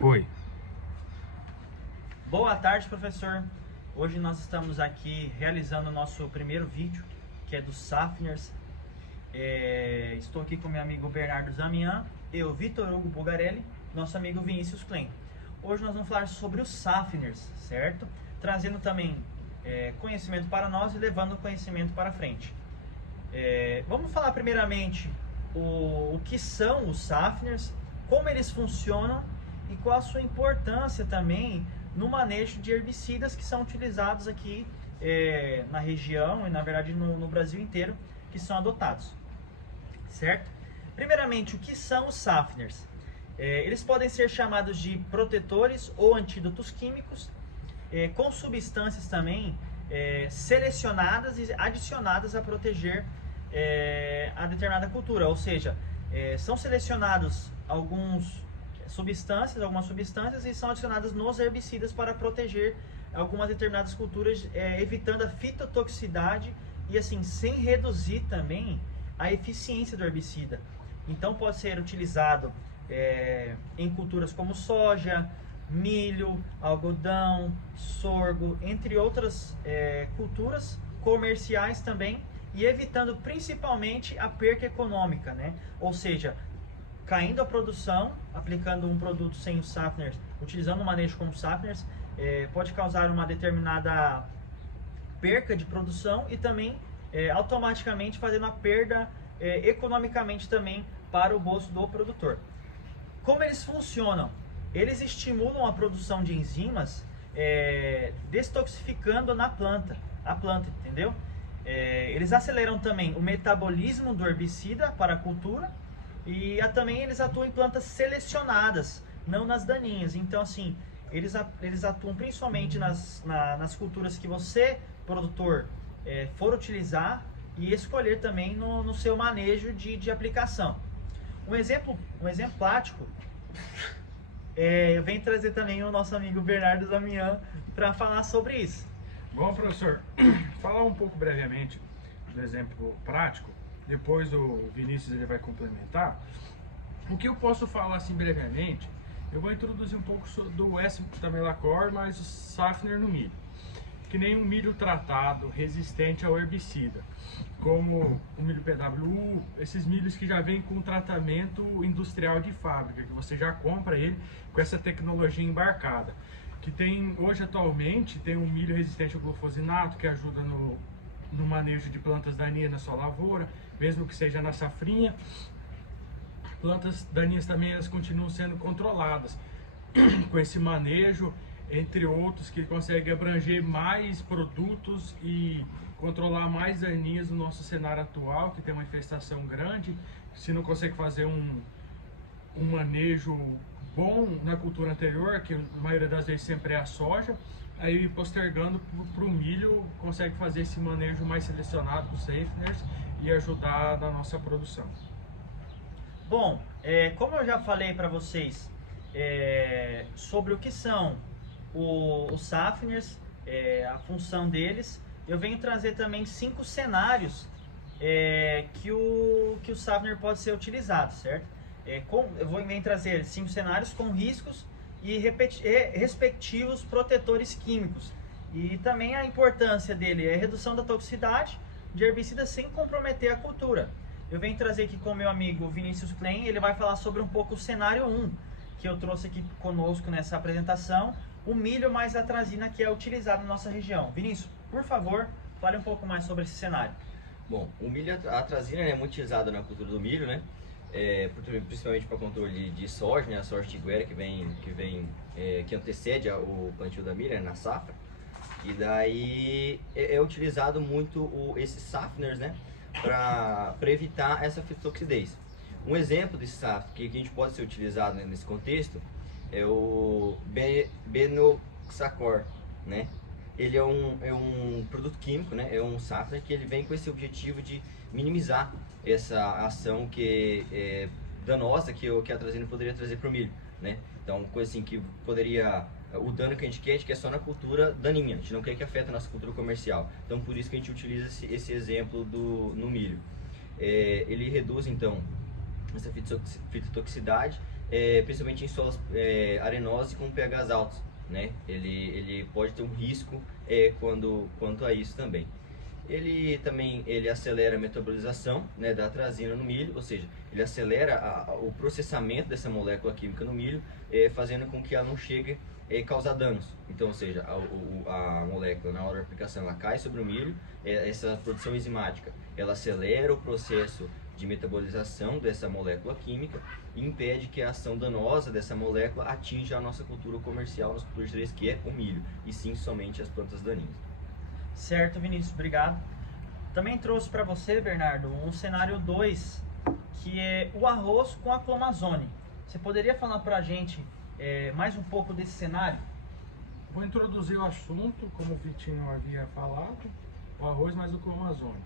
Oi. Boa tarde, professor. Hoje nós estamos aqui realizando o nosso primeiro vídeo, que é dos Safners. Estou aqui com meu amigo Bernardo Zamian, eu, Vitor Hugo Bugarelli, nosso amigo Vinícius Klein. Hoje nós vamos falar sobre os Safners, certo? Trazendo também conhecimento para nós e levando o conhecimento para frente. Vamos falar primeiramente o que são os Safners, como eles funcionam e qual a sua importância também no manejo de herbicidas que são utilizados aqui na região e na verdade no Brasil inteiro, que são adotados, certo? Primeiramente, o que são os Safners? Eles podem ser chamados de protetores ou antídotos químicos, com substâncias também selecionadas e adicionadas a proteger a determinada cultura, ou seja, são selecionados algumas substâncias e são adicionadas nos herbicidas para proteger algumas determinadas culturas, evitando a fitotoxicidade e assim, sem reduzir também a eficiência do herbicida. Então pode ser utilizado em culturas como soja, milho, algodão, sorgo, entre outras culturas comerciais também, e evitando principalmente a perca econômica, né? Ou seja, caindo a produção, aplicando um produto sem os Safners, utilizando um manejo com os Safners, pode causar uma determinada perca de produção e também automaticamente fazendo a perda economicamente também para o bolso do produtor. Como eles funcionam? Eles estimulam a produção de enzimas, destoxificando a planta, entendeu? Eles aceleram também o metabolismo do herbicida para a cultura e também eles atuam em plantas selecionadas, não nas daninhas. Então assim, eles atuam principalmente nas culturas que você, produtor, for utilizar e escolher também no seu manejo de aplicação. Um exemplo prático, eu venho trazer também o nosso amigo Bernardo Zamian para falar sobre isso. Bom, professor, falar um pouco brevemente do exemplo prático, depois o Vinícius ele vai complementar. O que eu posso falar assim brevemente, eu vou introduzir um pouco do S-Tamelacor mais o Safner no milho. Que nem um milho tratado, resistente ao herbicida, como o milho PWU, esses milhos que já vêm com tratamento industrial de fábrica, que você já compra ele com essa tecnologia embarcada. Que tem, hoje atualmente, tem um milho resistente ao glufosinato, que ajuda no manejo de plantas daninhas na sua lavoura, mesmo que seja na safrinha. Plantas daninhas também elas continuam sendo controladas com esse manejo, entre outros, que consegue abranger mais produtos e controlar mais daninhas no nosso cenário atual, que tem uma infestação grande. Se não consegue fazer um manejo bom na cultura anterior, que a maioria das vezes sempre é a soja, aí postergando para o milho, consegue fazer esse manejo mais selecionado dos Safners e ajudar na nossa produção. Bom, como eu já falei para vocês sobre o que são os Safners, a função deles, eu venho trazer também 5 cenários que o Safner pode ser utilizado, certo? Eu vou trazer 5 cenários com riscos e respectivos protetores químicos. E também a importância dele é a redução da toxicidade de herbicidas sem comprometer a cultura. Eu venho trazer aqui com meu amigo Vinícius Klein, ele vai falar sobre um pouco o cenário 1, que eu trouxe aqui conosco nessa apresentação, o milho mais atrazina que é utilizado na nossa região. Vinícius, por favor, fale um pouco mais sobre esse cenário. Bom, o milho atrazina é muito utilizado na cultura do milho, né? Principalmente para controle de soja, né? A soja tiguera que antecede o plantio da milha, né? Na safra. E daí é utilizado muito esses Safners, né? Para evitar essa fitotoxidez. Um exemplo desse Safner que a gente pode ser utilizado, né, nesse contexto é o Benoxacor, né? Ele é um produto químico, né? É um Safner que ele vem com esse objetivo de minimizar essa ação que é danosa que a atrazina poderia trazer para o milho, né? Então, coisa assim que poderia... O dano que a gente quer é só na cultura daninha, a gente não quer que afete a nossa cultura comercial. Então, por isso que a gente utiliza esse exemplo no milho. Ele reduz, então, essa fitotoxicidade principalmente em solos arenosos e com pHs altos, né? Ele pode ter um risco quanto a isso também. Ele acelera a metabolização, né, da atrazina no milho, ou seja, ele acelera o processamento dessa molécula química no milho, fazendo com que ela não chegue a causar danos. Então, ou seja, a molécula na hora da aplicação ela cai sobre o milho, essa produção enzimática ela acelera o processo de metabolização dessa molécula química e impede que a ação danosa dessa molécula atinja a nossa cultura comercial, nossa cultura de interesse, que é o milho, e sim somente as plantas daninhas. Certo, Vinícius, obrigado. Também trouxe para você, Bernardo, um cenário 2, que é o arroz com a clomazone. Você poderia falar para a gente mais um pouco desse cenário? Vou introduzir o assunto, como o Vitinho havia falado, o arroz mais o clomazone.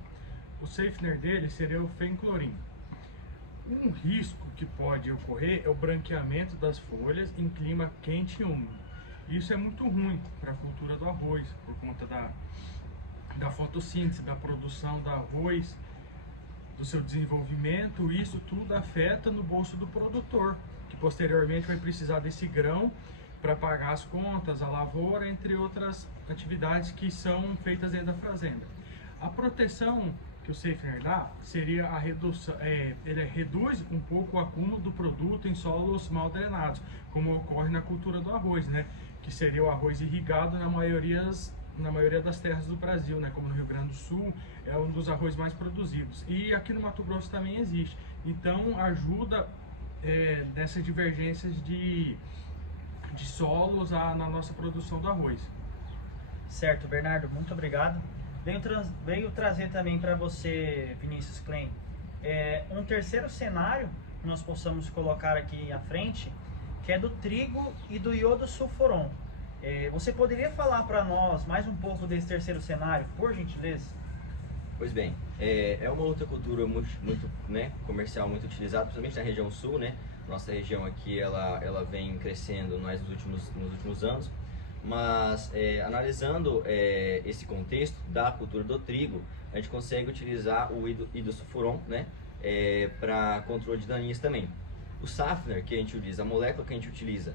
O safener dele seria o fenclorim. Um risco que pode ocorrer é o branqueamento das folhas em clima quente e úmido. Isso é muito ruim para a cultura do arroz, por conta da fotossíntese, da produção do arroz, do seu desenvolvimento. Isso tudo afeta no bolso do produtor, que posteriormente vai precisar desse grão para pagar as contas, a lavoura, entre outras atividades que são feitas dentro da fazenda. A proteção que o safener dá seria a redução, ele reduz um pouco o acúmulo do produto em solos mal drenados, como ocorre na cultura do arroz, né? Que seria o arroz irrigado na maioria das terras do Brasil, né? Como no Rio Grande do Sul, é um dos arroz mais produzidos. E aqui no Mato Grosso também existe. Então ajuda nessas divergências de solos na nossa produção do arroz. Certo, Bernardo, muito obrigado. Veio trazer também para você, Vinícius Klein, um terceiro cenário que nós possamos colocar aqui à frente, que é do trigo e do iodosulfuron. Você poderia falar para nós mais um pouco desse terceiro cenário, por gentileza? Pois bem, é uma outra cultura muito né, comercial, muito utilizada, principalmente na região sul, né? Nossa região aqui ela vem crescendo mais nos últimos anos. Mas analisando esse contexto da cultura do trigo, a gente consegue utilizar o iodosulfuron, né, para controle de daninhas também. O safener que a gente utiliza, a molécula que a gente utiliza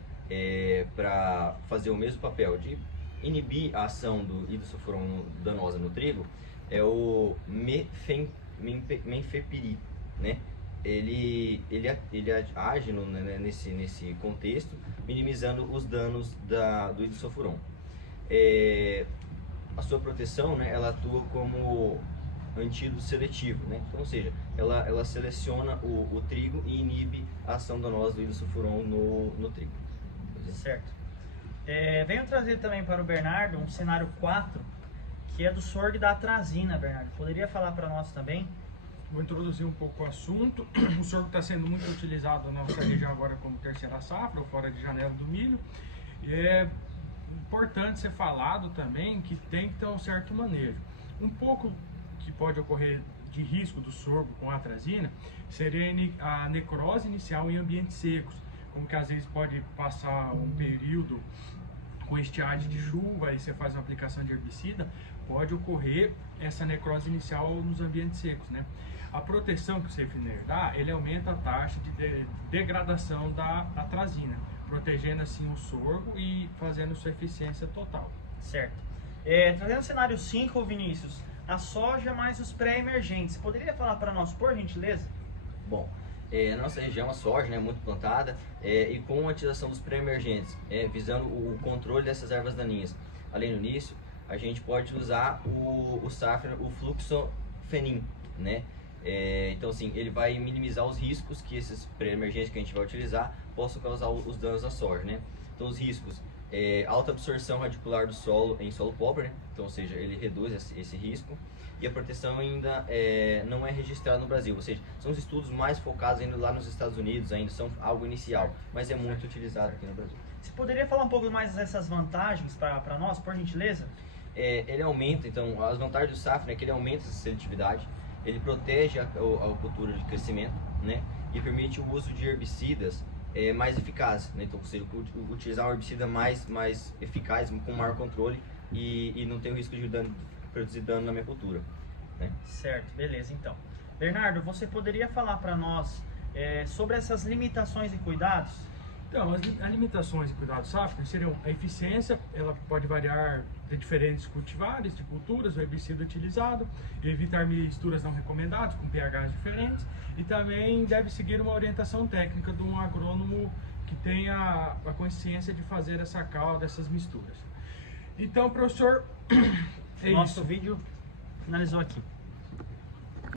para fazer o mesmo papel de inibir a ação do iodosulfuron danosa no trigo é o mefenpiri, né? Ele age nesse contexto, minimizando os danos do iodosulfuron. A sua proteção, né, ela atua como antídoto seletivo, né? Então, ou seja, ela seleciona o trigo e inibe a ação danosa do iodosulfuron no trigo. Certo. Venho trazer também para o Bernardo um cenário 4, que é do sorgo e da atrazina, Bernardo. Poderia falar para nós também? Vou introduzir um pouco o assunto. O sorgo está sendo muito utilizado na nossa região agora como terceira safra, ou fora de janela do milho. E é importante ser falado também que tem que ter um certo manejo. Um pouco que pode ocorrer de risco do sorgo com a atrazina seria a necrose inicial em ambientes secos, como que às vezes pode passar um período com estiagem de chuva e você faz uma aplicação de herbicida, pode ocorrer essa necrose inicial nos ambientes secos, né? A proteção que o safener dá, ele aumenta a taxa de degradação da atrazina, protegendo assim o sorgo e fazendo sua eficiência total. Certo. Trazendo o cenário 5, Vinícius, a soja mais os pré-emergentes. Poderia falar para nós, por gentileza? Bom, na nossa região a soja é muito plantada e com a utilização dos pré-emergentes, visando o controle dessas ervas daninhas. Além do início, a gente pode usar o safener, o fluxofenin, né? Então assim, ele vai minimizar os riscos que esses pré-emergentes que a gente vai utilizar possam causar os danos à soja, né? Então os riscos, alta absorção radicular do solo em solo pobre, né? Então, ou seja, ele reduz esse risco. E a proteção ainda não é registrada no Brasil, ou seja, são os estudos mais focados ainda lá nos Estados Unidos, ainda são algo inicial, mas é muito utilizado aqui no Brasil. Você poderia falar um pouco mais dessas vantagens para nós, por gentileza? Ele aumenta, então, as vantagens do safener é que ele aumenta essa seletividade, ele protege a cultura de crescimento, né, e permite o uso de herbicidas mais eficazes, né? Então, ou seja, utilizar um herbicida mais eficaz, com maior controle e não tem o risco de produzir dano na minha cultura, né? Certo, beleza, então. Bernardo, você poderia falar para nós Sobre essas limitações e cuidados. Então, as limitações e cuidados Safner seriam a eficiência, ela pode variar de diferentes cultivares, de culturas, o herbicida utilizado, evitar misturas não recomendadas com pHs diferentes, e também deve seguir uma orientação técnica de um agrônomo que tenha a consciência de fazer essa calda, essas misturas. Então, professor, é Nosso isso. vídeo finalizou aqui.